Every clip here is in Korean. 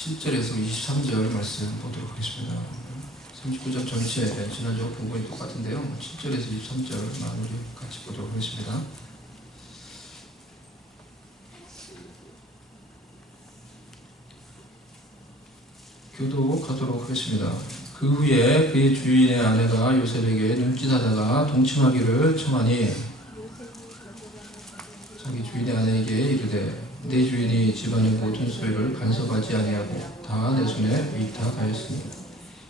7절에서 23절 말씀 보도록 하겠습니다. 39절 전체 지난주와 근거이 똑같은데요. 7절에서 23절 우리 같이 보도록 하겠습니다. 교독하도록 하겠습니다. 그 후에 그의 주인의 아내가 요셉에게 눈짓하다가 동침하기를 청하니 자기 주인의 아내에게 이르되 내 주인이 집안의 모든 소유를 간섭하지 아니하고 다 내 손에 위탁하였으니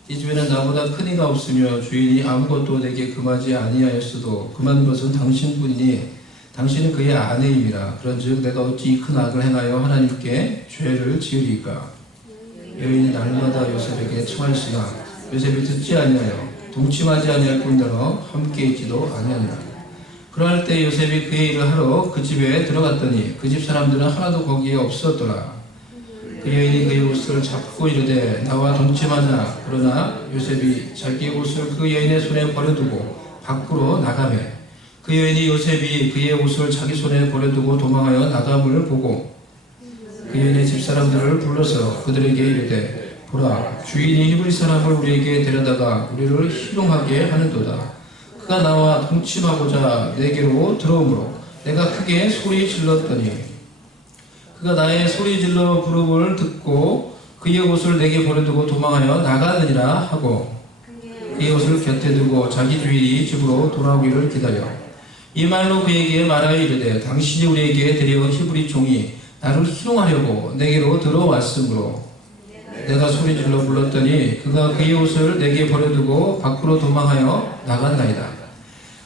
이 집에는 나보다 큰 이가 없으며 주인이 아무것도 내게 금하지 아니하였어도 금한 것은 당신뿐이니 당신은 그의 아내임이라. 그런즉 내가 어찌 이 큰 악을 행하여 하나님께 죄를 지으리까. 여인이 날마다 요셉에게 청하였으나 요셉이 듣지 아니하여 동침하지 아니할 뿐더러 함께 있지도 아니하니라. 그러할 때 요셉이 그의 일을 하러 그 집에 들어갔더니 그 집 사람들은 하나도 거기에 없었더라. 그 여인이 그의 옷을 잡고 이르되 나와 동침하자. 그러나 요셉이 자기의 옷을 그 여인의 손에 버려두고 밖으로 나가매 그 여인이 요셉이 그의 옷을 자기 손에 버려두고 도망하여 나감을 보고 그 여인의 집사람들을 불러서 그들에게 이르되 보라, 주인이 히브리 사람을 우리에게 데려다가 우리를 희롱하게 하는도다. 그가 나와 동침하고자 내게로 들어오므로 내가 크게 소리 질렀더니 그가 나의 소리 질러 부름을 듣고 그의 옷을 내게 버려두고 도망하여 나가느니라 하고 그의 옷을 곁에 두고 자기 주인이 집으로 돌아오기를 기다려 이 말로 그에게 말하여 이르되 당신이 우리에게 데려온 히브리 종이 나를 희롱하려고 내게로 들어왔으므로 내가 소리질러 불렀더니 그가 그의 옷을 내게 버려두고 밖으로 도망하여 나갔나이다.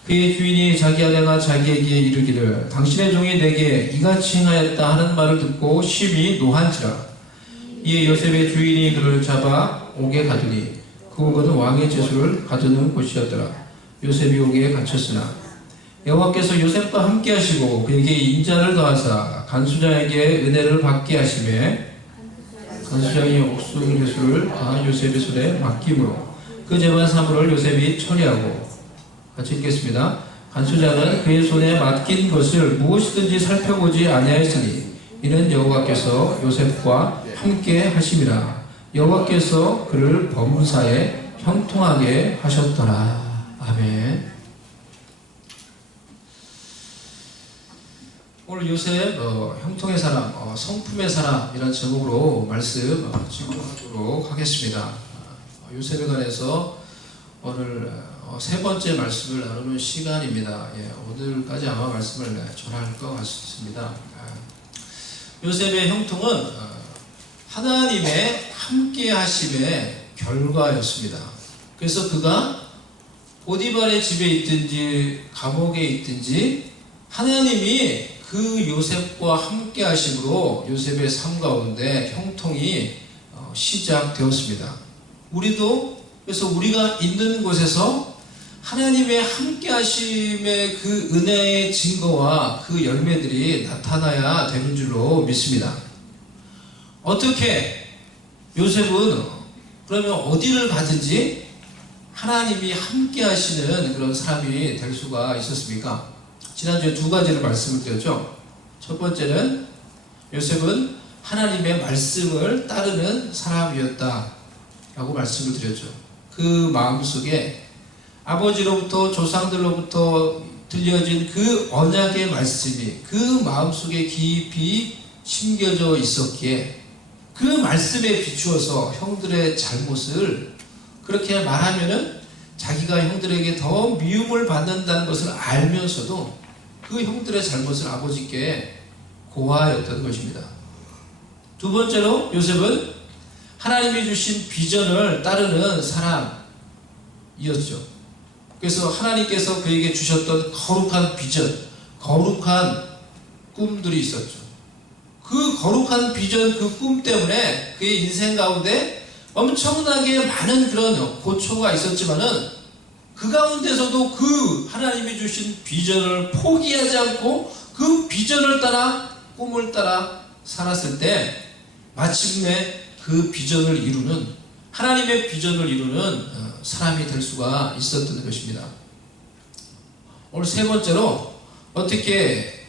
그의 주인이 자기 아내가 자기에게 이르기를 당신의 종이 내게 이같이 행하였다 하는 말을 듣고 심히 노한지라. 이에 요셉의 주인이 그를 잡아 옥에 가두니 그 옥은 왕의 제수를 가두는 곳이었더라. 요셉이 옥에 갇혔으나 여호와께서 요셉과 함께 하시고 그에게 인자를 더하사 간수장에게 은혜를 받게 하시매 간수장이 옥중 죄수를 다 요셉의 손에 맡김으로 그 재반 사물을 요셉이 처리하고 같이 읽겠습니다. 간수장은 그의 손에 맡긴 것을 무엇이든지 살펴보지 아니하였으니 이는 여호와께서 요셉과 함께 하심이라. 여호와께서 그를 범사에 형통하게 하셨더라. 아멘. 오늘 요셉 형통의 사람, 성품의 사람 이런 제목으로 말씀 진행하도록 하겠습니다. 요셉에 관해서 오늘 세 번째 말씀을 나누는 시간입니다. 오늘까지 아마 말씀을 전할 것 같습니다. 요셉의 형통은 하나님의 함께 하심의 결과였습니다. 그래서 그가 보디발의 집에 있든지 감옥에 있든지 하나님이 그 요셉과 함께 하심으로 요셉의 삶 가운데 형통이 시작되었습니다. 우리도 그래서 우리가 있는 곳에서 하나님의 함께 하심의 그 은혜의 증거와 그 열매들이 나타나야 되는 줄로 믿습니다. 어떻게 요셉은 그러면 어디를 가든지 하나님이 함께 하시는 그런 사람이 될 수가 있었습니까? 지난주에 두 가지를 말씀을 드렸죠. 첫 번째는 요셉은 하나님의 말씀을 따르는 사람이었다 라고 말씀을 드렸죠. 그 마음속에 아버지로부터 조상들로부터 들려진 그 언약의 말씀이 그 마음속에 깊이 심겨져 있었기에 그 말씀에 비추어서 형들의 잘못을 그렇게 말하면은 자기가 형들에게 더 미움을 받는다는 것을 알면서도 그 형들의 잘못을 아버지께 고하였던 것입니다. 두 번째로 요셉은 하나님이 주신 비전을 따르는 사람이었죠. 그래서 하나님께서 그에게 주셨던 거룩한 비전, 거룩한 꿈들이 있었죠. 그 거룩한 비전, 그 꿈 때문에 그의 인생 가운데 엄청나게 많은 그런 고초가 있었지만은 그 가운데서도 그 하나님이 주신 비전을 포기하지 않고 그 비전을 따라 꿈을 따라 살았을 때 마침내 그 비전을 이루는 하나님의 비전을 이루는 사람이 될 수가 있었던 것입니다. 오늘 세 번째로 어떻게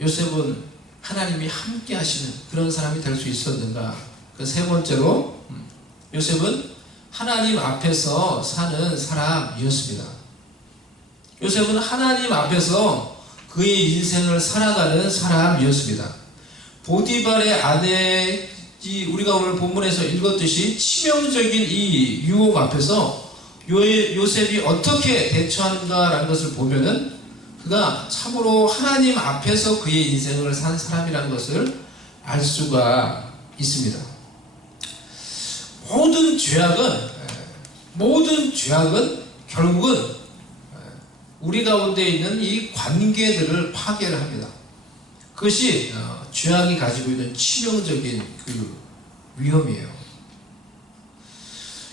요셉은 하나님이 함께 하시는 그런 사람이 될 수 있었는가? 그 세 번째로 요셉은 하나님 앞에서 사는 사람이었습니다. 요셉은 하나님 앞에서 그의 인생을 살아가는 사람이었습니다. 보디발의 아내, 우리가 오늘 본문에서 읽었듯이 치명적인 이 유혹 앞에서 요셉이 어떻게 대처하는가라는 것을 보면은 그가 참으로 하나님 앞에서 그의 인생을 산 사람이라는 것을 알 수가 있습니다. 모든 죄악은 결국은 우리 가운데 있는 이 관계들을 파괴를 합니다. 그것이 죄악이 가지고 있는 치명적인 그 위험이에요.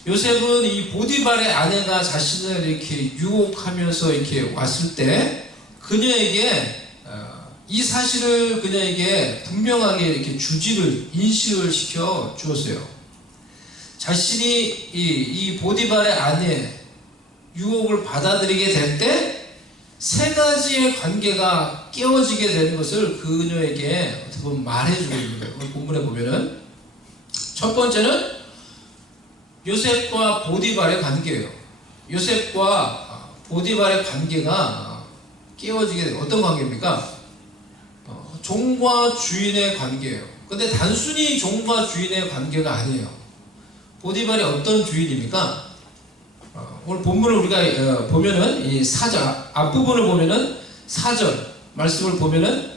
요셉은 이 보디발의 아내가 자신을 이렇게 유혹하면서 이렇게 왔을 때 그녀에게 이 사실을 그녀에게 분명하게 이렇게 인식을 시켜 주었어요. 자신이 이 보디발의 아내 유혹을 받아들이게 될 때 세 가지의 관계가 깨어지게 되는 것을 그녀에게 어떻게 보면 말해주고 있는 거예요. 본문에 보면은 첫 번째는 요셉과 보디발의 관계예요. 요셉과 보디발의 관계가 깨어지게 돼요. 어떤 관계입니까? 종과 주인의 관계예요. 근데 단순히 종과 주인의 관계가 아니에요. 보디발이 어떤 주인입니까? 오늘 본문을 우리가 보면은 이 4절 앞부분을 보면은 4절 말씀을 보면은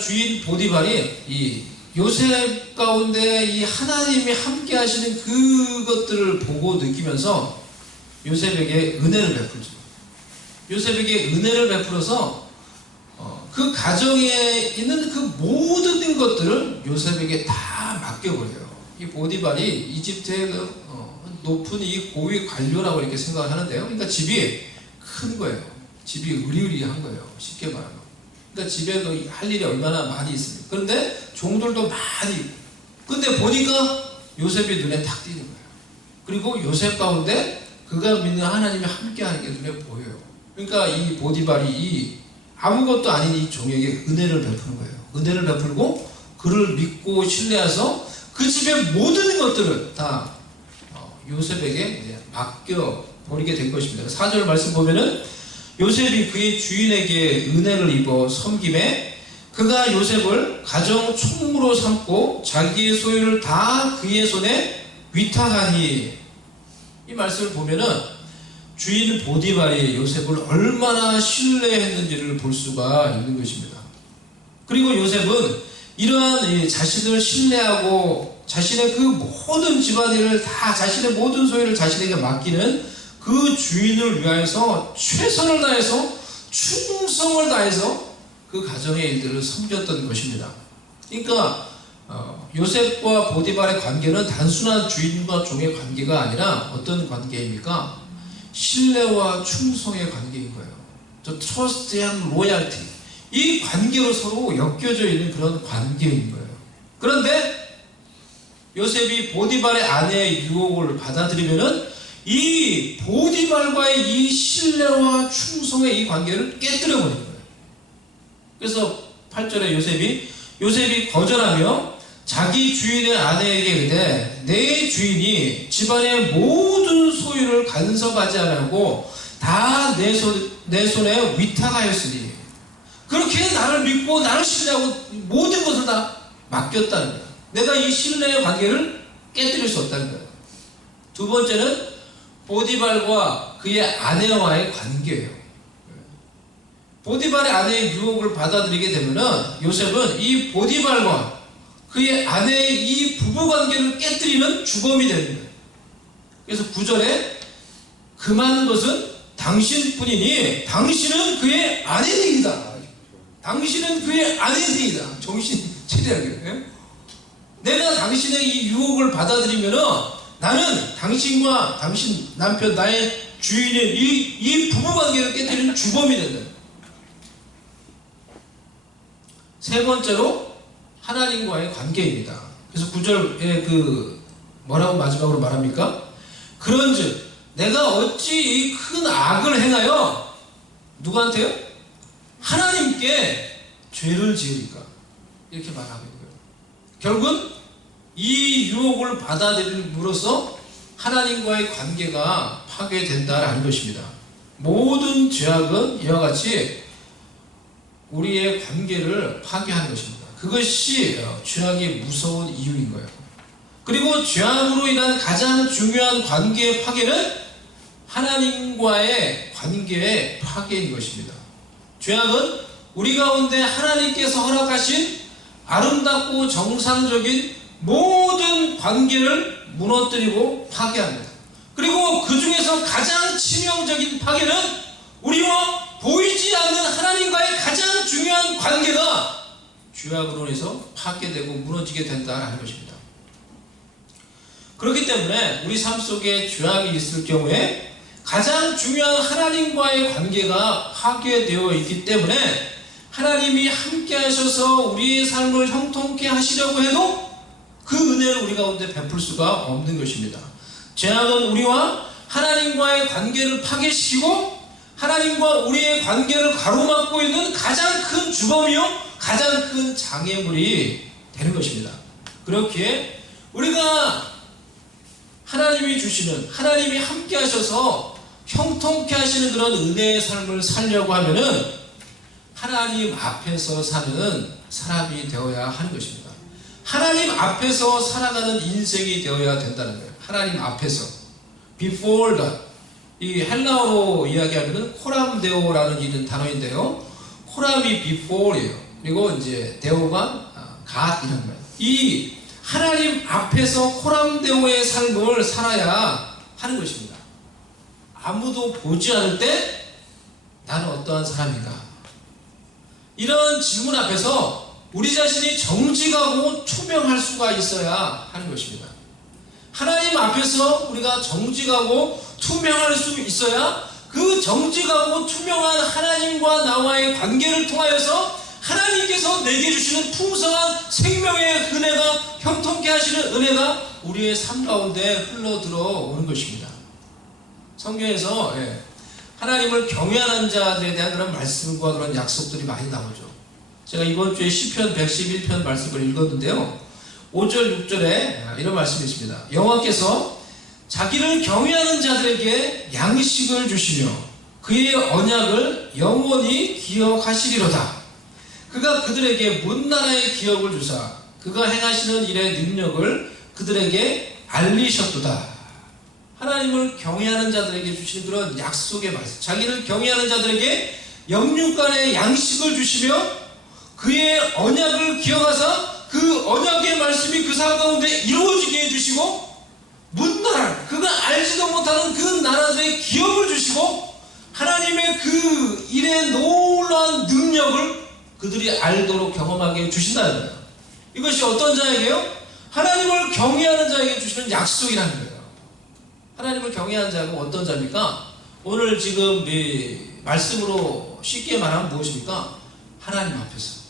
주인 보디발이 이 요셉 가운데 이 하나님이 함께 하시는 그것들을 보고 느끼면서 요셉에게 은혜를 베풀죠. 요셉에게 은혜를 베풀어서 그 가정에 있는 그 모든 것들을 요셉에게 다 맡겨버려요. 이 보디발이 이집트의 높은 이 고위 관료라고 이렇게 생각을 하는데요. 그러니까 집이 큰 거예요. 집이 의리의리한 거예요. 쉽게 말하면. 그러니까 집에 할 일이 얼마나 많이 있습니까? 그런데 종들도 많이 있고. 근데 보니까 요셉이 눈에 탁 띄는 거예요. 그리고 요셉 가운데 그가 믿는 하나님이 함께하는 게 눈에 보여요. 그러니까 이 보디발이 아무것도 아닌 이 종에게 은혜를 베푸는 거예요. 은혜를 베풀고 그를 믿고 신뢰해서 그 집의 모든 것들을 다 요셉에게 이제 맡겨버리게 된 것입니다. 4절 말씀 보면은 요셉이 그의 주인에게 은혜를 입어 섬김에 그가 요셉을 가정 총무로 삼고 자기의 소유를 다 그의 손에 위탁하니, 이 말씀을 보면은 주인 보디발이 요셉을 얼마나 신뢰했는지를 볼 수가 있는 것입니다. 그리고 요셉은 이러한 자신을 신뢰하고 자신의 그 모든 집안일을 다 자신의 모든 소유를 자신에게 맡기는 그 주인을 위하여서 최선을 다해서 충성을 다해서 그 가정의 일들을 섬겼던 것입니다. 그러니까 요셉과 보디발의 관계는 단순한 주인과 종의 관계가 아니라 어떤 관계입니까? 신뢰와 충성의 관계인 거예요. Trust and loyalty. 이 관계로 서로 엮여져 있는 그런 관계인 거예요. 그런데 요셉이 보디발의 아내의 유혹을 받아들이면은 이 보디발과의 이 신뢰와 충성의 이 관계를 깨뜨려 버린 거예요. 그래서 8절에 요셉이 거절하며 자기 주인의 아내에게 이르되 내 주인이 집안의 모든 소유를 간섭하지 않고 다 내 손에 위탁하였으니 그렇게 나를 믿고 나를 신뢰하고 모든 것을 다 맡겼다는 거예요. 내가 이 신뢰의 관계를 깨뜨릴 수 없다는 거예요. 두 번째는 보디발과 그의 아내와의 관계예요. 보디발의 아내의 유혹을 받아들이게 되면은 요셉은 이 보디발과 그의 아내의 이 부부관계를 깨뜨리는 주범이 되는 거예요. 그래서 9절에 그만 것은 당신뿐이니 당신은 그의 아내이다. 당신은 그의 아내이다. 정신 차리라고요. 내가 당신의 이 유혹을 받아들이면은 나는 당신과 당신 남편 나의 주인의 이 부부관계를 깨뜨리는 주범이 된다. 세 번째로 하나님과의 관계입니다. 그래서 9절에 뭐라고 마지막으로 말합니까? 그런즉 내가 어찌 이 큰 악을 행하여 누구한테요? 하나님께 죄를 지으리까? 이렇게 말하고 있는 거예요. 결국은 이 유혹을 받아들임으로써 하나님과의 관계가 파괴된다라는 것입니다. 모든 죄악은 이와 같이 우리의 관계를 파괴하는 것입니다. 그것이 죄악이 무서운 이유인 거예요. 그리고 죄악으로 인한 가장 중요한 관계의 파괴는 하나님과의 관계의 파괴인 것입니다. 죄악은 우리 가운데 하나님께서 허락하신 아름답고 정상적인 모든 관계를 무너뜨리고 파괴합니다. 그리고 그 중에서 가장 치명적인 파괴는 우리와 보이지 않는 하나님과의 가장 중요한 관계가 죄악으로 인해서 파괴되고 무너지게 된다는 것입니다. 그렇기 때문에 우리 삶 속에 죄악이 있을 경우에 가장 중요한 하나님과의 관계가 파괴되어 있기 때문에 하나님이 함께 하셔서 우리의 삶을 형통케 하시려고 해도 그 은혜를 우리 가운데 베풀 수가 없는 것입니다. 죄악은 우리와 하나님과의 관계를 파괴시키고 하나님과 우리의 관계를 가로막고 있는 가장 큰 주범이요 가장 큰 장애물이 되는 것입니다. 그렇기에 우리가 하나님이 주시는, 하나님이 함께 하셔서 형통케 하시는 그런 은혜의 삶을 살려고 하면은 하나님 앞에서 사는 사람이 되어야 하는 것입니다. 하나님 앞에서 살아가는 인생이 되어야 된다는 거예요. 하나님 앞에서. Before God. 이 헬라어로 이야기하면은 코람데오라는 이런 단어인데요. 코람이 before예요. 그리고 이제 데오가 God 이런 거예요. 이 하나님 앞에서 코람데오의 삶을 살아야 하는 것입니다. 아무도 보지 않을 때 나는 어떠한 사람인가? 이런 질문 앞에서 우리 자신이 정직하고 투명할 수가 있어야 하는 것입니다. 하나님 앞에서 우리가 정직하고 투명할 수 있어야 그 정직하고 투명한 하나님과 나와의 관계를 통하여서 하나님께서 내게 주시는 풍성한 생명의 은혜가, 형통케 하시는 은혜가 우리의 삶 가운데 흘러 들어오는 것입니다. 성경에서 하나님을 경외하는 자들에 대한 그런 말씀과 그런 약속들이 많이 나오죠. 제가 이번 주에 시편 111편 말씀을 읽었는데요. 5절 6절에 이런 말씀이 있습니다. 여호와께서 자기를 경외하는 자들에게 양식을 주시며 그의 언약을 영원히 기억하시리로다. 그가 그들에게 먼 나라의 기업을 주사 그가 행하시는 일의 능력을 그들에게 알리셨도다. 하나님을 경외하는 자들에게 주시는 그런 약속의 말씀, 자기를 경외하는 자들에게 영육간의 양식을 주시며 그의 언약을 기억하사 그 언약의 말씀이 그 사람 가운데 이루어지게 해주시고 먼 나라, 그가 알지도 못하는 그 나라들의 기업을 주시고 하나님의 그 일의 놀라운 능력을 그들이 알도록 경험하게 해주신다는 거예요. 이것이 어떤 자에게요? 하나님을 경외하는 자에게 주시는 약속이라는 거예요. 하나님을 경외하는 자가 어떤 자입니까? 오늘 지금 이 말씀으로 쉽게 말하면 무엇입니까? 하나님 앞에서.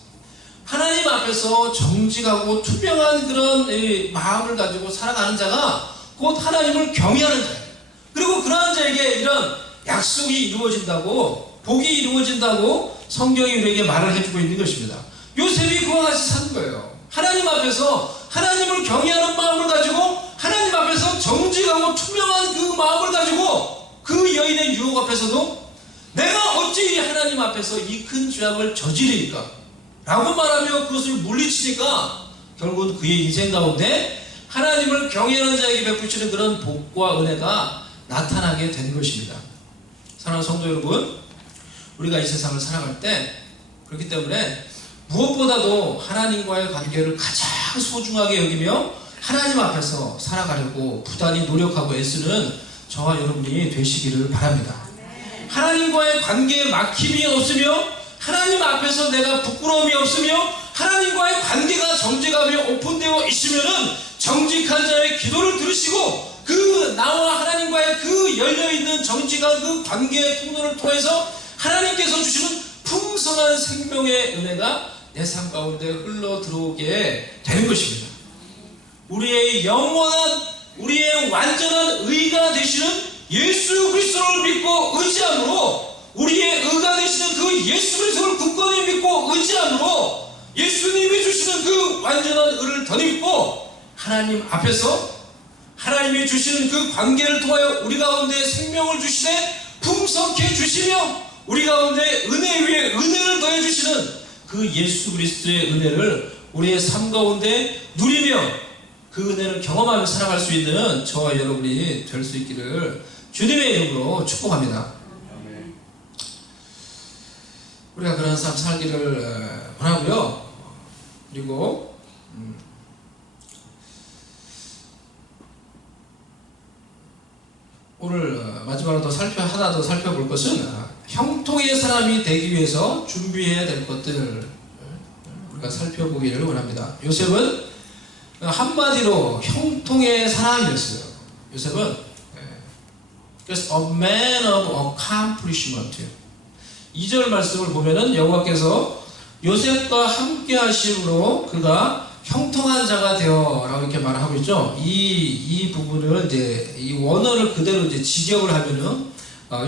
하나님 앞에서 정직하고 투명한 그런 마음을 가지고 살아가는 자가 곧 하나님을 경외하는 자예요. 그리고 그러한 자에게 이런 약속이 이루어진다고, 복이 이루어진다고 성경이 우리에게 말을 해주고 있는 것입니다. 요셉이 그와 같이 산 거예요. 하나님 앞에서 하나님을 경외하는 마음을 가지고 하나님 앞에서 정직하고 투명한 그 마음을 가지고 그 여인의 유혹 앞에서도 내가 어찌 하나님 앞에서 이 큰 죄악을 저지르니까 라고 말하며 그것을 물리치니까 결국은 그의 인생 가운데 하나님을 경외하는 자에게 베푸시는 그런 복과 은혜가 나타나게 된 것입니다. 사랑하는 성도 여러분, 우리가 이 세상을 살아갈 때 그렇기 때문에 무엇보다도 하나님과의 관계를 가장 소중하게 여기며 하나님 앞에서 살아가려고 부단히 노력하고 애쓰는 저와 여러분이 되시기를 바랍니다. 하나님과의 관계에 막힘이 없으며 하나님 앞에서 내가 부끄러움이 없으며 하나님과의 관계가 정직하며 오픈되어 있으면은 정직한 자의 기도를 들으시고 그 나와 하나님과의 그 열려있는 정직한 그 관계의 통로를 통해서 하나님께서 주시는 풍성한 생명의 은혜가 내 삶 가운데 흘러 들어오게 되는 것입니다. 우리의 영원한, 우리의 완전한 의가 되시는 예수 그리스도를 믿고 의지함으로 우리의 의가 되시는 그 예수 그리스도를 굳건히 믿고 의지함으로 예수님이 주시는 완전한 의를 덧입고 하나님 앞에서 하나님이 주시는 그 관계를 통하여 우리 가운데 생명을 주시되 풍성케 주시며 우리 가운데 은혜 위에 은혜를 더해 주시는 그 예수 그리스도의 은혜를 우리의 삶 가운데 누리며 그 은혜를 경험하며 살아갈 수 있는 저와 여러분이 될 수 있기를 주님의 이름으로 축복합니다. 우리가 그런 삶 살기를 원하고요. 그리고 오늘 마지막으로 하나 더 살펴볼 것은 형통의 사람이 되기 위해서 준비해야 될 것들 우리가 살펴보기를 원합니다. 요셉은 한마디로 형통의 사람이었어요. 요셉은 그래서 a man of accomplishment. 2절 말씀을 보면은 여호와께서 요셉과 함께 하심으로 그가 형통한 자가 되어 라고 이렇게 말을 하고 있죠. 이 부분을 이제 이 원어를 그대로 이제 직역을 하면은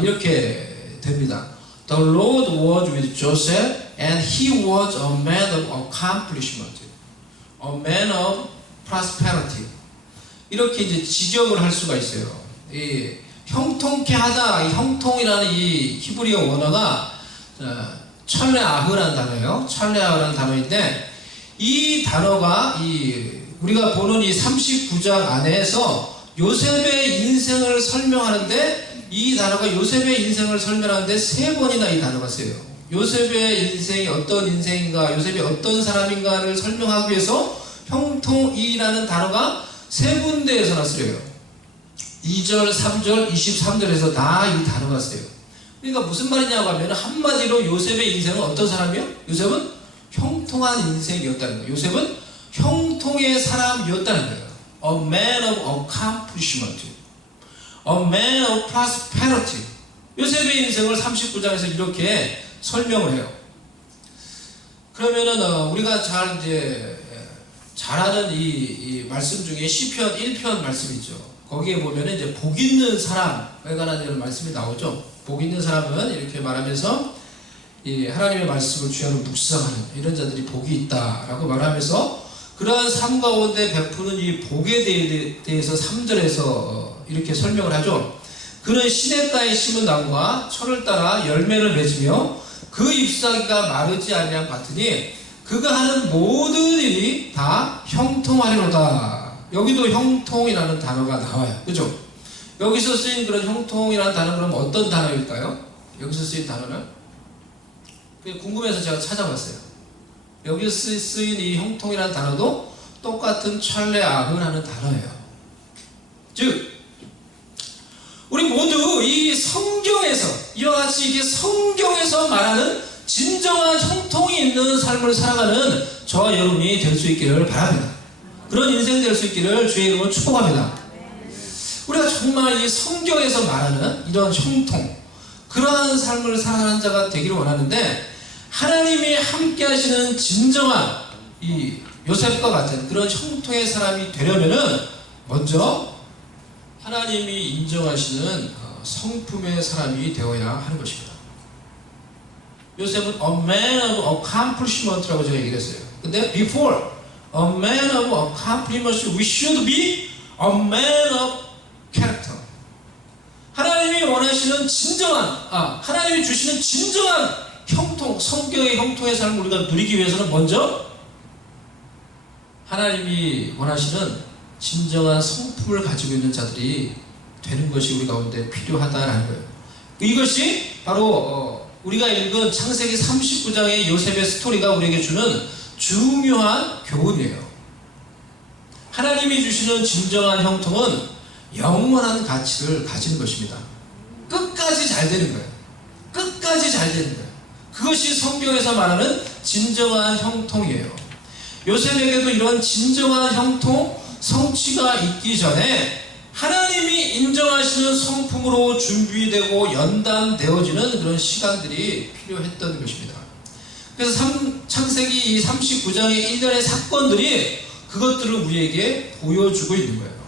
이렇게 됩니다. The Lord was with Joseph and he was a man of accomplishment, a man of prosperity. 이렇게 이제 직역을 할 수가 있어요. 이 형통케 하다, 이 형통이라는 이 히브리어 원어가 찰레아흐라는 단어예요. 찰레아흐라는 단어인데 이 단어가 우리가 보는 이 39장 안에서 요셉의 인생을 설명하는데 이 단어가 요셉의 인생을 설명하는데 3번이나 이 단어가 쓰여요. 요셉의 인생이 어떤 인생인가, 요셉이 어떤 사람인가를 설명하기 위해서 형통이라는 단어가 3군데에서나 쓰여요. 2절, 3절, 23절에서 다 이 단어가 쓰여요. 그러니까 무슨 말이냐고 하면 한마디로 요셉의 인생은 어떤 사람이요? 요셉은 형통한 인생이었다는 거예요. 요셉은 형통의 사람이었다는 거예요. A man of accomplishment, a man of prosperity. 요셉의 인생을 39장에서 이렇게 설명을 해요. 그러면은 우리가 잘 아는 이 말씀 중에 시편 1편 말씀 있죠. 거기에 보면은 이제 복 있는 사람에 관한 이런 말씀이 나오죠. 복 있는 사람은 이렇게 말하면서 이 하나님의 말씀을 주야로 묵상하는 이런 자들이 복이 있다라고 말하면서 그러한 삶 가운데 베푸는 이 복에 대해서 3절에서 이렇게 설명을 하죠. 그는 시냇가에 심은 나무가 철을 따라 열매를 맺으며 그 잎사귀가 마르지 아니함 같으니 그가 하는 모든 일이 다 형통하리로다. 여기도 형통이라는 단어가 나와요. 그죠? 여기서 쓰인 그런 형통이라는 단어 그럼 어떤 단어일까요? 여기서 쓰인 단어는? 궁금해서 제가 찾아봤어요. 여기서 쓰인 이 형통이라는 단어도 똑같은 찰레아흐라는 단어예요. 즉 우리 모두 이 성경에서 이와 같이 이게 성경에서 말하는 진정한 형통이 있는 삶을 살아가는 저와 여러분이 될 수 있기를 바랍니다. 그런 인생 될 수 있기를 주의 이름으로 축복합니다. 우리가 정말 이 성경에서 말하는 이런 형통, 그러한 삶을 살아가는 자가 되기를 원하는데 하나님이 함께 하시는 진정한 이 요셉과 같은 그런 형통의 사람이 되려면은 먼저 하나님이 인정하시는 성품의 사람이 되어야 하는 것입니다. 요셉은 a man of accomplishment라고 제가 얘기를 했어요. 근데 before a man of accomplishment we should be a man of character. 하나님이 원하시는 하나님이 주시는 진정한 형통, 성경의 형통의 삶을 우리가 누리기 위해서는 먼저 하나님이 원하시는 진정한 성품을 가지고 있는 자들이 되는 것이 우리 가운데 필요하다라는 거예요. 이것이 바로 우리가 읽은 창세기 39장의 요셉의 스토리가 우리에게 주는 중요한 교훈이에요. 하나님이 주시는 진정한 형통은 영원한 가치를 가지는 것입니다. 끝까지 잘 되는 거예요. 끝까지 잘 되는 거예요. 그것이 성경에서 말하는 진정한 형통이에요. 요셉에게도 이런 진정한 형통, 성취가 있기 전에 하나님이 인정하시는 성품으로 준비되고 연단되어지는 그런 시간들이 필요했던 것입니다. 그래서 창세기 39장의 일련의 사건들이 그것들을 우리에게 보여주고 있는 거예요.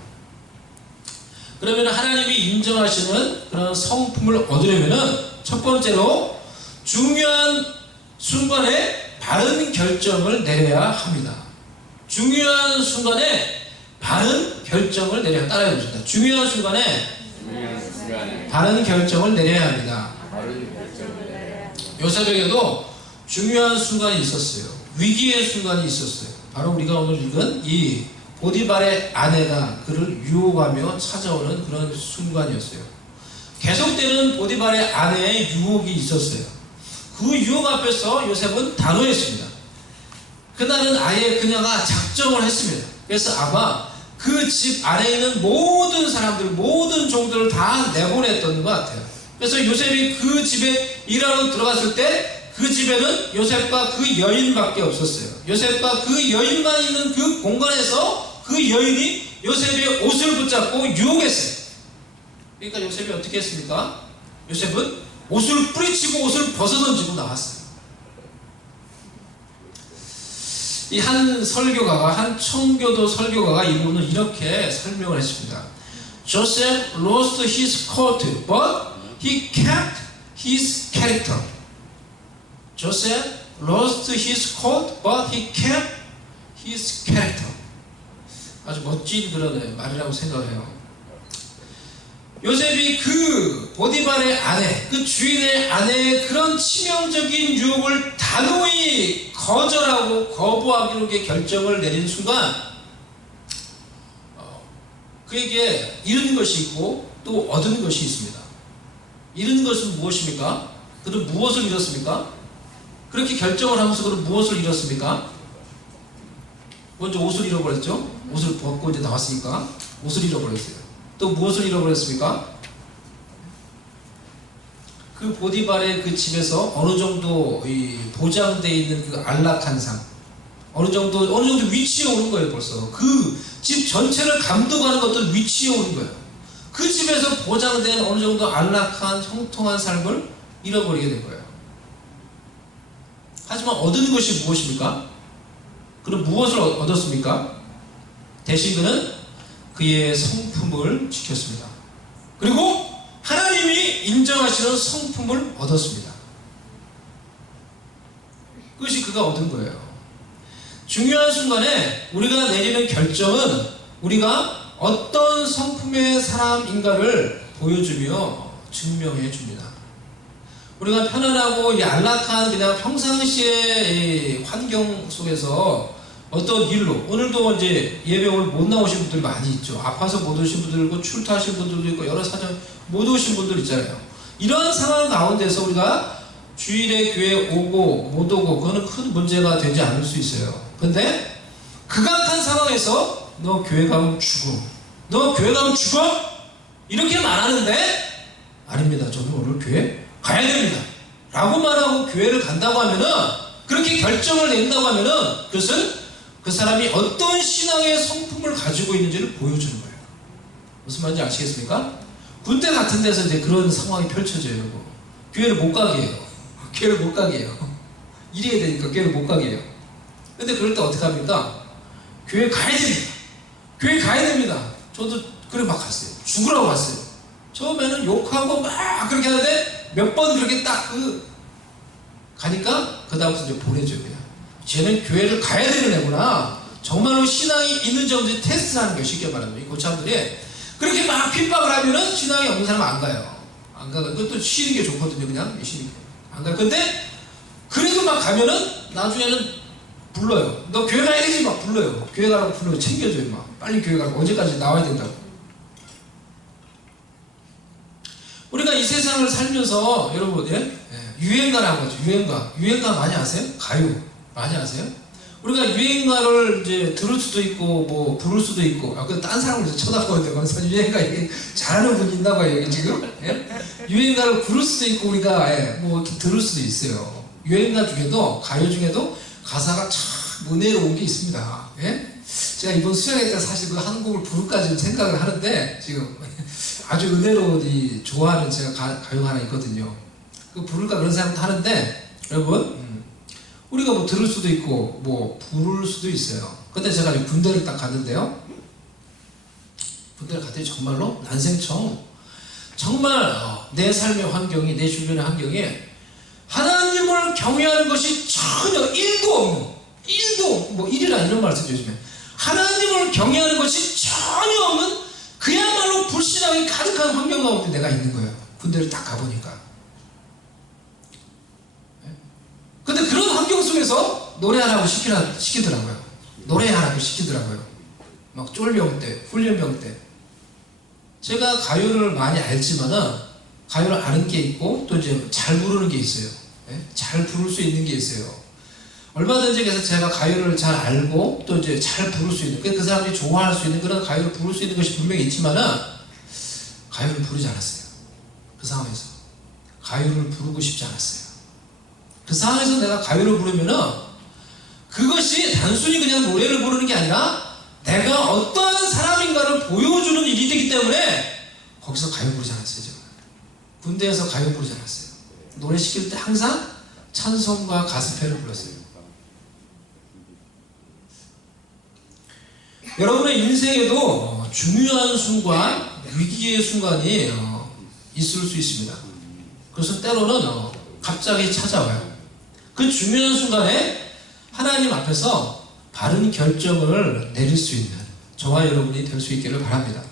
그러면 하나님이 인정하시는 그런 성품을 얻으려면 첫 번째로 중요한 순간에 바른 결정을 내려야 합니다. 중요한 순간에 바른 결정을 내려야 따라해 보십니다. 중요한 순간에 바른 결정을 내려야 합니다. 요셉에게도 중요한 순간이 있었어요. 위기의 순간이 있었어요. 바로 우리가 오늘 읽은 이 보디발의 아내가 그를 유혹하며 찾아오는 그런 순간이었어요. 계속되는 보디발의 아내의 유혹이 있었어요. 그 유혹 앞에서 요셉은 단호했습니다. 그날은 아예 그녀가 작정을 했습니다. 그래서 아마 그 집 안에 있는 모든 사람들, 모든 종들을 다 내보냈던 것 같아요. 그래서 요셉이 그 집에 일하러 들어갔을 때 그 집에는 요셉과 그 여인밖에 없었어요. 요셉과 그 여인만 있는 그 공간에서 그 여인이 요셉의 옷을 붙잡고 유혹했어요. 그러니까 요셉이 어떻게 했습니까? 요셉은 옷을 뿌리치고 옷을 벗어던지고 나왔어요. 이 한 설교가가, 한 청교도 설교가가 이 부분을 이렇게 설명을 했습니다. Joseph lost his coat, but he kept his character. Joseph lost his coat, but he kept his character. 아주 멋진 그런 말이라고 생각해요. 요셉이 그 보디발의 아내, 그 주인의 아내의 그런 치명적인 유혹을 단호히 거절하고 거부하기로 결정을 내린 순간 그에게 잃은 것이 있고 또 얻은 것이 있습니다. 잃은 것은 무엇입니까? 그는 무엇을 잃었습니까? 그렇게 결정을 하면서 그는 무엇을 잃었습니까? 먼저 옷을 잃어버렸죠? 옷을 벗고 이제 나왔으니까 옷을 잃어버렸어요. 또 무엇을 잃어버렸습니까? 그 보디발의 그 집에서 어느 정도 보장되어 있는 그 안락한 삶, 어느 정도 위치에 오는 거예요. 벌써 그 집 전체를 감독하는 것도 위치에 오는 거예요. 그 집에서 보장된 어느 정도 안락한 형통한 삶을 잃어버리게 된 거예요. 하지만 얻은 것이 무엇입니까? 그는 무엇을 얻었습니까? 대신 그는 그의 성품을 지켰습니다. 그리고 하나님이 인정하시는 성품을 얻었습니다. 그것이 그가 얻은 거예요. 중요한 순간에 우리가 내리는 결정은 우리가 어떤 성품의 사람인가를 보여주며 증명해 줍니다. 우리가 편안하고 안락한 그냥 평상시의 환경 속에서 어떤 일로, 오늘도 이제 예배 오늘 못 나오신 분들이 많이 있죠. 아파서 못 오신 분들 있고, 출타하신 분들도 있고, 여러 사정 못 오신 분들 있잖아요. 이런 상황 가운데서 우리가 주일에 교회 오고 못 오고 그거는 큰 문제가 되지 않을 수 있어요. 근데 극악한 상황에서 너 교회 가면 죽어, 너 교회 가면 죽어, 이렇게 말하는데 아닙니다. 저는 오늘 교회 가야 됩니다 라고 말하고 교회를 간다고 하면은, 그렇게 결정을 낸다고 하면은 그것은 그 사람이 어떤 신앙의 성품을 가지고 있는지를 보여주는 거예요. 무슨 말인지 아시겠습니까? 군대 같은 데서 이제 그런 상황이 펼쳐져요. 교회를 못 가게 해요. 교회를 못 가게 해요. 이래야 되니까 교회를 못 가게 해요. 근데 그럴 때 어떻게 합니까? 교회 가야 됩니다. 교회 가야 됩니다. 저도 그래 막 갔어요. 죽으라고 갔어요. 처음에는 욕하고 막 그렇게 하는데 몇 번 그렇게 딱 가니까 그 다음부터 이제 보내줘요. 그냥 쟤는 교회를 가야 되는 애구나, 정말로 신앙이 있는지 없는지 테스트하는 게 쉽게 말하면 이 고참들이 그렇게 막 핍박을 하면은 신앙이 없는 사람은 안 가요. 안 가요. 그것도 쉬는 게 좋거든요. 그냥 쉬는 게 안 가요. 근데 그래도 막 가면은 나중에는 불러요. 너 교회 가야 되지? 막 불러요. 교회 가라고 불러요. 챙겨줘요. 막 빨리 교회 가라고, 언제까지 나와야 된다고. 우리가 이 세상을 살면서 여러분, 유행가라는 거죠. 유행가 많이 아세요? 가요 많이 아세요? 우리가 유행가를 이제 들을 수도 있고 뭐 부를 수도 있고, 근데 딴 사람을 쳐다보는데 거기서 유행가 얘기 잘하는 분이 있나 봐요 여기 지금. 유행가를 부를 수도 있고 우리가 뭐 이렇게 들을 수도 있어요. 유행가 중에도, 가요 중에도 가사가 참 은혜로운 게 있습니다. 제가 이번 수양회 때 사실 그 한 곡을 부를까 지금 생각을 하는데, 지금 아주 은혜로운 좋아하는 제가 가요가 하나 있거든요. 그 부를까 그런 생각도 하는데, 여러분 우리가 뭐 들을 수도 있고 뭐 부를 수도 있어요. 근데 제가 군대를 딱 갔는데요, 군대를 갔더니 정말로 난생처음 정말 내 삶의 환경이, 내 주변의 환경에 하나님을 경외하는 것이 전혀 1도 없는, 뭐 일이라 이런 말을 쓰죠. 요즘에 하나님을 경외하는 것이 전혀 없는 그야말로 불신앙이 가득한 환경 가운데 내가 있는 거예요. 군대를 딱 가보니까. 근데 그런 환경 속에서 노래하라고 시키더라고요. 노래하라고 시키더라고요. 막 쫄병 때, 훈련병 때. 제가 가요를 많이 알지만은 가요를 아는 게 있고 또 이제 잘 부르는 게 있어요. 잘 부를 수 있는 게 있어요. 얼마든지 그래서 제가 가요를 잘 알고 또 이제 잘 부를 수 있는, 그 사람이 좋아할 수 있는 그런 가요를 부를 수 있는 것이 분명히 있지만은 가요를 부르지 않았어요. 그 상황에서 가요를 부르고 싶지 않았어요. 그 상황에서 내가 가요를 부르면은 그것이 단순히 그냥 노래를 부르는 게 아니라 내가 어떠한 사람인가를 보여주는 일이 되기 때문에 거기서 가요 부르지 않았어요. 제가 군대에서 가요 부르지 않았어요. 노래 시킬 때 항상 찬송과 가스펠을 불렀어요. 여러분의 인생에도 중요한 순간, 위기의 순간이 있을 수 있습니다. 그래서 때로는 갑자기 찾아와요. 그 중요한 순간에 하나님 앞에서 바른 결정을 내릴 수 있는 저와 여러분이 될 수 있기를 바랍니다.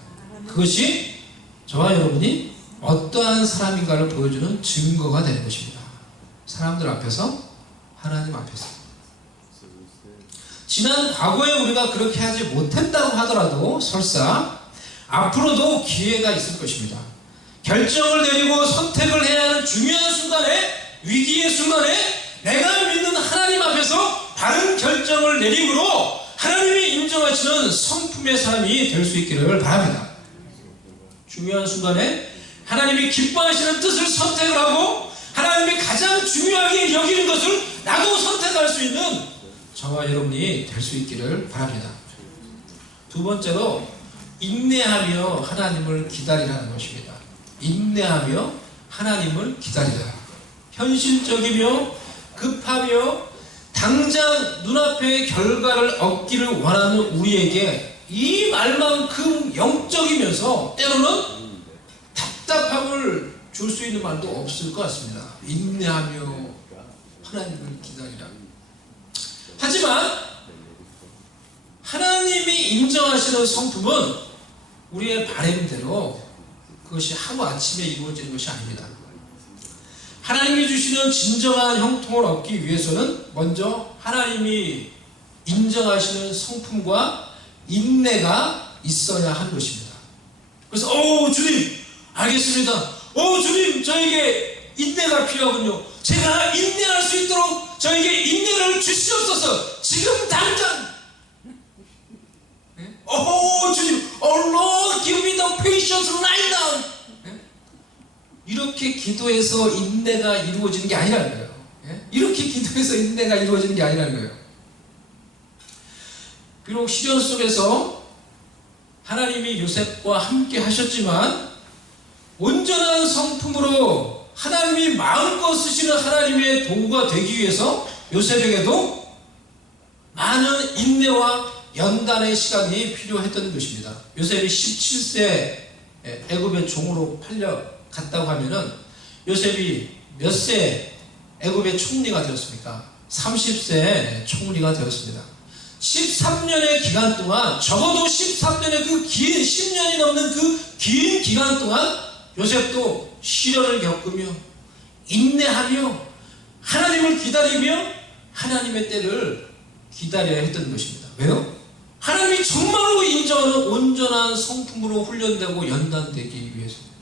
그것이 저와 여러분이 어떠한 사람인가를 보여주는 증거가 되는 것입니다. 사람들 앞에서, 하나님 앞에서. 지난 과거에 우리가 그렇게 하지 못했다고 하더라도 설사 앞으로도 기회가 있을 것입니다. 결정을 내리고 선택을 해야 하는 중요한 순간에, 위기의 순간에 내가 믿는 하나님 앞에서 바른 결정을 내림으로 하나님이 인정하시는 성품의 사람이 될 수 있기를 바랍니다. 중요한 순간에 하나님이 기뻐하시는 뜻을 선택을 하고 하나님이 가장 중요하게 여기는 것을 나도 선택할 수 있는 저와 여러분이 될 수 있기를 바랍니다. 두 번째로 인내하며 하나님을 기다리라는 것입니다. 인내하며 하나님을 기다리라. 현실적이며 급하며 당장 눈앞의 결과를 얻기를 원하는 우리에게 이 말만큼 영적이면서 때로는 답답함을 줄 수 있는 말도 없을 것 같습니다. 인내하며 하나님을 기다리라. 하지만 하나님이 인정하시는 성품은 우리의 바람대로 그것이 하루아침에 이루어지는 것이 아닙니다. 하나님이 주시는 진정한 형통을 얻기 위해서는 먼저 하나님이 인정하시는 성품과 인내가 있어야 하는 것입니다. 그래서 주님 알겠습니다. 주님 저에게 인내가 필요하군요. 제가 인내할 수 있도록 저에게 인내를 주시옵소서. 지금 당장. 주님, Lord, give me the patience right now. 이렇게 기도해서 인내가 이루어지는 게 아니라는 거예요. 이렇게 기도해서 인내가 이루어지는 게 아니라는 거예요. 비록 시련 속에서 하나님이 요셉과 함께 하셨지만 온전한 성품으로 하나님이 마음껏 쓰시는 하나님의 도구가 되기 위해서 요셉에게도 많은 인내와 연단의 시간이 필요했던 것입니다. 요셉이 17세 애굽의 종으로 팔려갔다고 하면은 요셉이 몇 세 애굽의 총리가 되었습니까? 30세 총리가 되었습니다. 13년의 기간 동안, 적어도 13년의 그 긴 10년이 넘는 그 긴 기간 동안 요셉도 시련을 겪으며 인내하며 하나님을 기다리며 하나님의 때를 기다려야 했던 것입니다. 왜요? 하나님이 정말로 인정하는 온전한 성품으로 훈련되고 연단되기 위해서입니다.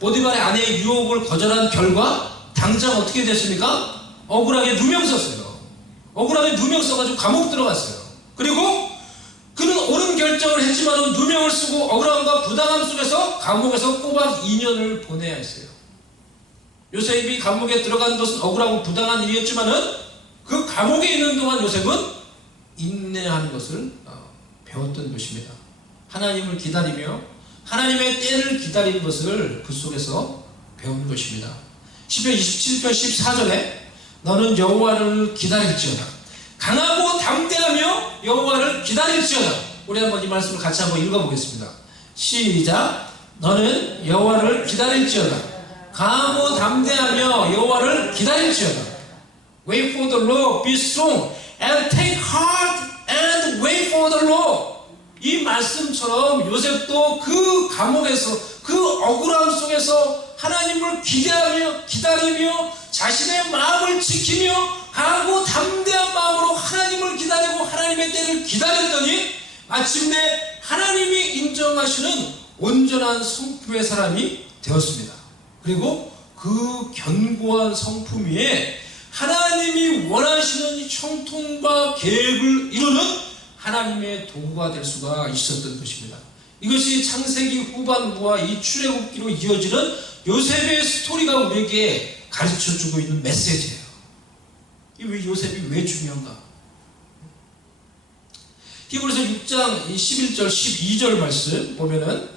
보디발의 아내의 유혹을 거절한 결과 당장 어떻게 됐습니까? 억울하게 누명 썼어요. 억울하게 누명 써가지고 감옥 들어갔어요. 그리고 그는 옳은 결정을 했지만 누명을 쓰고 억울함과 부당함 속에서 감옥에서 꼬박 2년을 보내야 했어요. 요셉이 감옥에 들어간 것은 억울하고 부당한 일이었지만 그 감옥에 있는 동안 요셉은 인내하는 것을 배웠던 것입니다. 하나님을 기다리며 하나님의 때를 기다리는 것을 그 속에서 배운 것입니다. 시편 27편 14절에 너는 여호와를 기다릴지어다. 강하고 담대하며 여호와를 기다릴지어다. 우리 한번 이 말씀을 같이 한번 읽어보겠습니다. 시작. 너는 여호와를 기다릴지어다. 강하고 담대하며 여호와를 기다릴지어다. Wait for the Lord, be strong and take heart and wait for the Lord. 이 말씀처럼 요셉도 그 감옥에서 그 억울함 속에서 하나님을 기다리며 자신의 마음을 지키며 강하고 담대한 마음으로 하나님을 기다리고 하나님의 때를 기다렸더니 마침내 하나님이 인정하시는 온전한 성품의 사람이 되었습니다. 그리고 그 견고한 성품 위에 하나님이 원하시는 형통과 계획을 이루는 하나님의 도구가 될 수가 있었던 것입니다. 이것이 창세기 후반부와 이 출애굽기로 이어지는 요셉의 스토리가 우리에게 가르쳐주고 있는 메시지예요. 이 요셉이 왜 중요한가? 히브리서 6장 11절 12절 말씀 보면은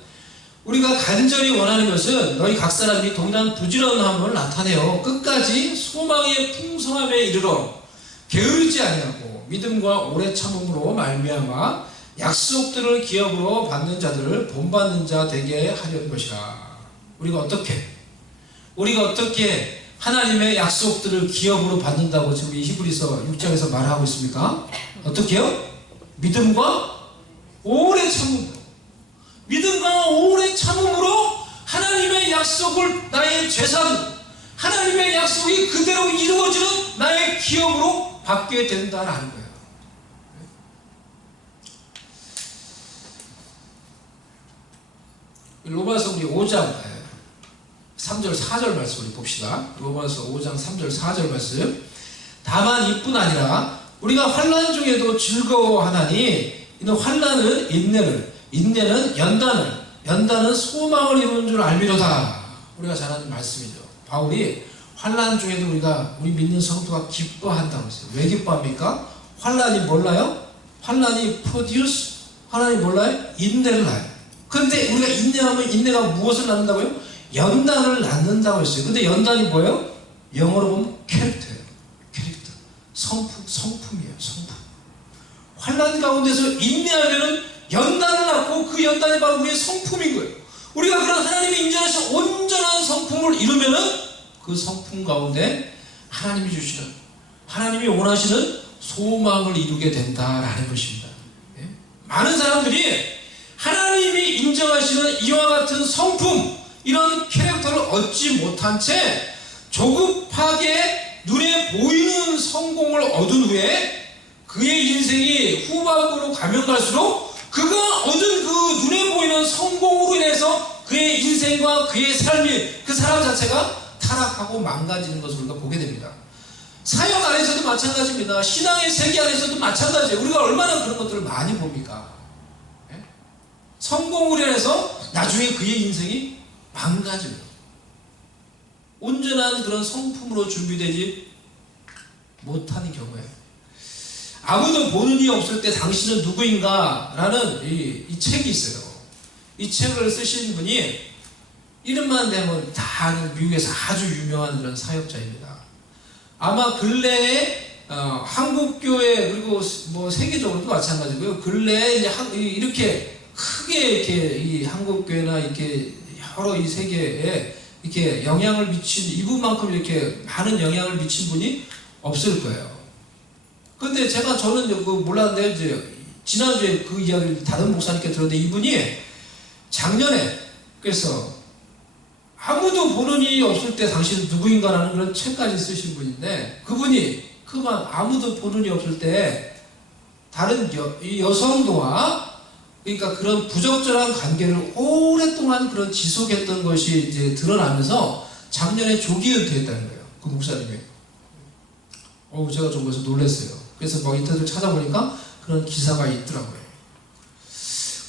우리가 간절히 원하는 것은 너희 각 사람이 동일한 부지런함을 나타내어 끝까지 소망의 풍성함에 이르러 게으르지 아니하고 믿음과 오래 참음으로 말미암아 약속들을 기업으로 받는 자들을 본받는 자 되게 하려는 것이라. 우리가 어떻게 하나님의 약속들을 기업으로 받는다고 지금 이 히브리서 6장에서 말하고 있습니까? 어떻게요? 믿음과 오래 참음으로. 믿음과 오래 참음으로 하나님의 약속을 나의 재산, 하나님의 약속이 그대로 이루어지는 나의 기업으로 받게 된다라는 거예요. 로마서 우리 5장 3절 4절 말씀 우리 봅시다. 로마서 5장 3절 4절 말씀. 다만 이뿐 아니라 우리가 환난 중에도 즐거워하나니 이는 환난은 인내를, 인내는 연단을, 연단은 소망을 이루는 줄 알미로다. 우리가 잘 아는 말씀이죠. 바울이 환난 중에도 우리 믿는 성도가 기뻐한다고 했어요. 왜 기뻐합니까? 환난이 몰라요? 환난이 produce, 환난이 몰라요? 인내를 낳아요. 근데 우리가 인내하면 인내가 무엇을 낳는다고요? 연단을 낳는다고 했어요. 근데 연단이 뭐예요? 영어로 보면 캐릭터예요. 캐릭터. 성품이에요. 성품. 환난 가운데서 인내하면은 연단을 낳고 그 연단이 바로 우리의 성품인 거예요. 우리가 그런 하나님이 인정하신 온전한 성품을 이루면은 그 성품 가운데 하나님이 주시는, 하나님이 원하시는 소망을 이루게 된다라는 것입니다. 예? 많은 사람들이 하나님이 인정하시는 이와 같은 성품, 이런 캐릭터를 얻지 못한 채 조급하게 눈에 보이는 성공을 얻은 후에 그의 인생이 후반부로 가면 갈수록 그가 얻은 그 눈에 보이는 성공으로 인해서 그의 인생과 그의 삶이, 그 사람 자체가 타락하고 망가지는 것을 우리가 보게 됩니다. 사역 안에서도 마찬가지입니다. 신앙의 세계 안에서도 마찬가지예요. 우리가 얼마나 그런 것들을 많이 봅니까? 예? 성공으로 인해서 나중에 그의 인생이 망가져요. 온전한 그런 성품으로 준비되지 못하는 경우에 아무도 보는 이 없을 때 당신은 누구인가? 라는 이 책이 있어요. 이 책을 쓰신 분이 이름만 대면 다 아는 미국에서 아주 유명한 그런 사역자입니다. 아마 근래에 한국교회 그리고 뭐 세계적으로도 마찬가지고요. 근래에 이제 이렇게 크게 이렇게 이 한국교회나 이렇게 여러 이 세계에 이렇게 영향을 미친, 이분만큼 이렇게 많은 영향을 미친 분이 없을 거예요. 근데 저는 몰랐는데 이제 지난주에 그 이야기를 다른 목사님께 들었는데 이분이 작년에 그래서 아무도 보는 일이 없을 때 당신은 누구인가라는 그런 책까지 쓰신 분인데 그분이 그만 아무도 보는 일이 없을 때 다른 여성도와 그러니까 그런 부적절한 관계를 오랫동안 그런 지속했던 것이 이제 드러나면서 작년에 조기 은퇴했다는 거예요. 그 목사님이. 제가 좀 그래서 놀랐어요. 그래서 막 인터넷을 찾아보니까 그런 기사가 있더라고요.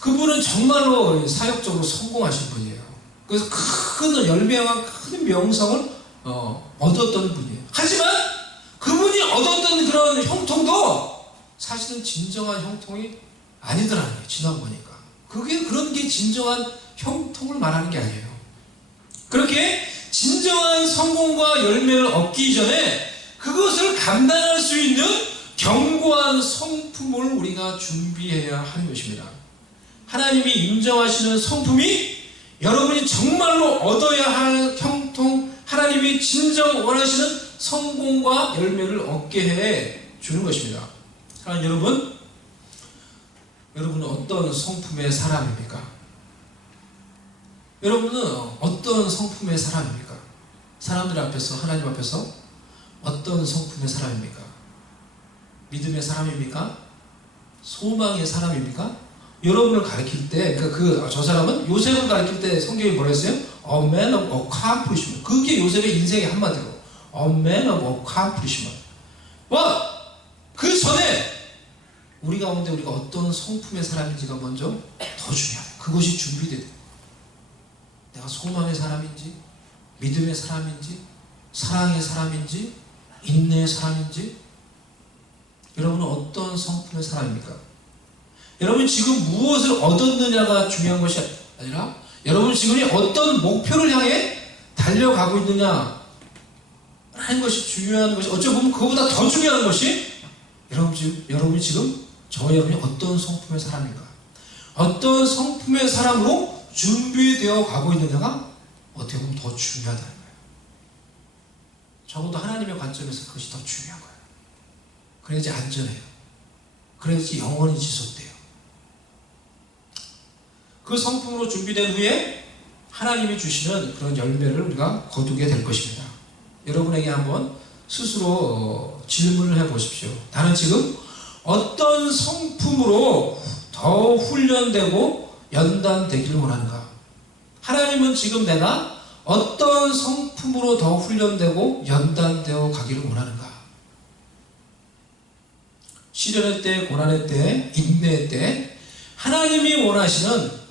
그분은 정말로 사역적으로 성공하신 분이에요. 그래서 큰 열매와 큰 명성을 얻었던 분이에요. 하지만 그분이 얻었던 그런 형통도 사실은 진정한 형통이 아니더라는 거예요. 지나고 보니까. 그런 게 진정한 형통을 말하는 게 아니에요. 그렇게 진정한 성공과 열매를 얻기 전에 그것을 감당할 수 있는 견고한 성품을 우리가 준비해야 하는 것입니다. 하나님이 인정하시는 성품이 여러분이 정말로 얻어야 할 형통, 하나님이 진정 원하시는 성공과 열매를 얻게 해 주는 것입니다. 사랑하는 여러분은 어떤 성품의 사람입니까? 여러분은 어떤 성품의 사람입니까? 사람들 앞에서, 하나님 앞에서 어떤 성품의 사람입니까? 믿음의 사람입니까? 소망의 사람입니까? 여러분을 가르칠 때, 그러니까 저 사람은 요셉을 가르칠 때 성경이 뭐라 했어요? A man of accomplishment. 그게 요셉의 인생의 한마디로. A man of accomplishment. 그 전에 우리 가운데 우리가 어떤 성품의 사람인지가 먼저 더 중요해요. 그것이 준비돼야 돼요. 내가 소망의 사람인지, 믿음의 사람인지, 사랑의 사람인지, 인내의 사람인지, 여러분은 어떤 성품의 사람입니까? 여러분 지금 무엇을 얻었느냐가 중요한 것이 아니라 여러분 지금 어떤 목표를 향해 달려가고 있느냐 하는 것이 중요한 것이, 어찌 보면 그거보다 더 중요한 것이 여러분이 지금 저와 여러분이 어떤 성품의 사람인가, 어떤 성품의 사람으로 준비되어 가고 있느냐가 어떻게 보면 더 중요하다는 거예요. 적어도 하나님의 관점에서 그것이 더 중요한 거예요. 그래야지 안전해요. 그래야지 영원히 지속돼요. 그 성품으로 준비된 후에 하나님이 주시는 그런 열매를 우리가 거두게 될 것입니다. 여러분에게 한번 스스로 질문을 해보십시오. 나는 지금 어떤 성품으로 더 훈련되고 연단되기를 원하는가? 하나님은 지금 내가 어떤 성품으로 더 훈련되고 연단되어 가기를 원하는가? 시련의 때, 고난의 때, 인내의 때 하나님이 원하시는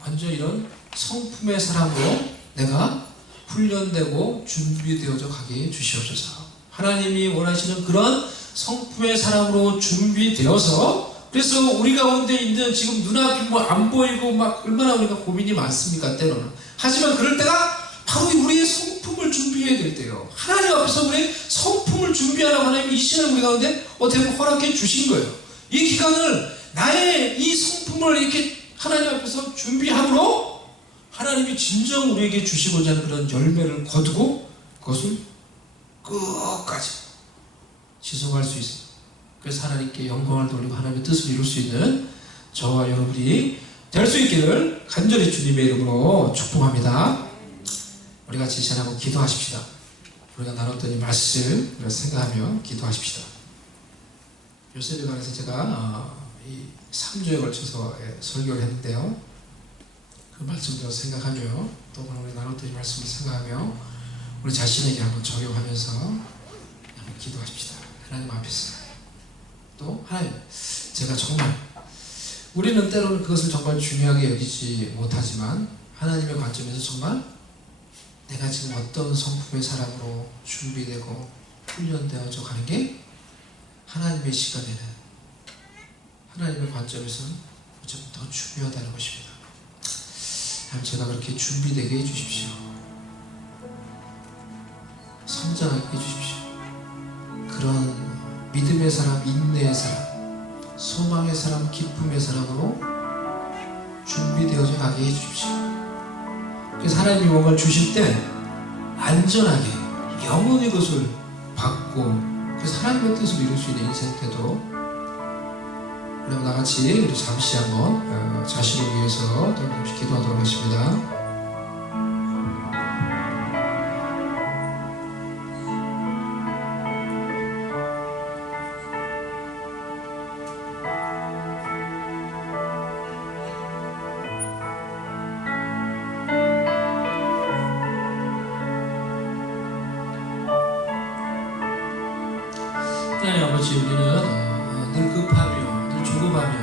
먼저 이런 성품의 사람으로 내가 훈련되고 준비되어져 가게 주시옵소서. 하나님이 원하시는 그런 성품의 사람으로 준비되어서, 그래서 우리 가운데 있는 지금 눈앞이 안 보이고 막 얼마나 우리가 고민이 많습니까, 때로는. 하지만 그럴 때가 바로 우리의 성품을 준비해야 될 때예요. 하나님 앞에서 우리의 성품을 준비하라고 하나님이 이 시간을 우리 가운데 어떻게 보면 허락해 주신 거예요. 이 기간을 나의 이 성품을 이렇게 하나님 앞에서 준비함으로 하나님이 진정 우리에게 주시고자 하는 그런 열매를 거두고 그것을 끝까지 지속할 수 있어요. 그래서 하나님께 영광을 돌리고 하나님의 뜻을 이룰 수 있는 저와 여러분이 될 수 있기를 간절히 주님의 이름으로 축복합니다. 우리 같이 이 시간 한번 기도하십시다. 우리가 나눴던 이 말씀을 생각하며 기도하십시다. 요셉에 관해서 제가 이 3주에 걸쳐서 설교를 했는데요. 그 말씀도 생각하며 또 오늘 우리 나눴던 이 말씀을 생각하며 우리 자신에게 한번 적용하면서 한번 기도하십시다. 하나님 앞에서. 또 하나님, 제가 정말, 우리는 때로는 그것을 정말 중요하게 여기지 못하지만 하나님의 관점에서 정말 내가 지금 어떤 성품의 사람으로 준비되고 훈련되어져 가는 게 하나님의 시간에는, 하나님의 관점에서는 어쩌면 더 중요하다는 것입니다. 하나님, 제가 그렇게 준비되게 해주십시오. 성장하게 해주십시오. 그런 믿음의 사람, 인내의 사람, 소망의 사람, 기쁨의 사람으로 준비되어져 가게 해주십시오. 그래서 하나님이 뭔가를 주실 때 안전하게 영원히 그것을 받고, 그래서 하나님의 뜻을 이룰 수 있는 인생 태도. 그럼 나같이 우리 잠시 한번 자신을 위해서 잠시 기도하도록 하겠습니다. 하나님 아버지, 우리는 늘 급하며 늘 조급하며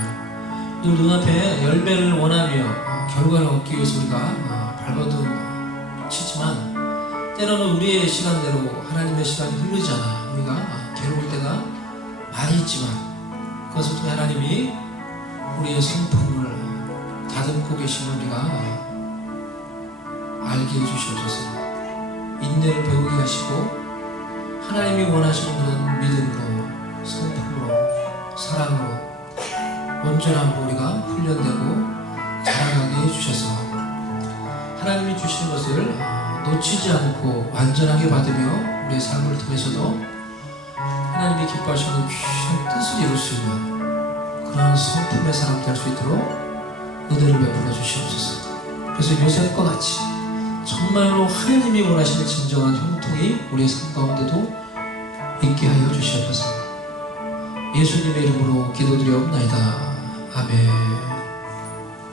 늘 눈앞에 열매를 원하며 결과를 얻기 위해서 우리가 발버둥 치지만 때로는 우리의 시간대로 하나님의 시간이 흐르지 않아 우리가 괴로울 때가 많이 있지만 그것을 통해 하나님이 우리의 성품을 다듬고 계시는 우리가 알게 해주시옵소서. 인내를 배우게 하시고 하나님이 원하시는 그런 믿음으로, 성품으로, 사랑으로, 온전함으로 우리가 훈련되고 자라가게 해주셔서 하나님이 주시는 것을 놓치지 않고 완전하게 받으며 우리의 삶을 통해서도 하나님이 기뻐하시는 귀한 뜻을 이룰 수 있는 그런 성품의 사람 될 수 있도록 은혜를 베풀어 주시옵소서. 그래서 요셉과 같이 정말로 하나님이 원하시는 진정한 형통이 우리의 삶 가운데도 있게 하여 주시옵소서. 예수님의 이름으로 기도드리옵나이다. 아멘.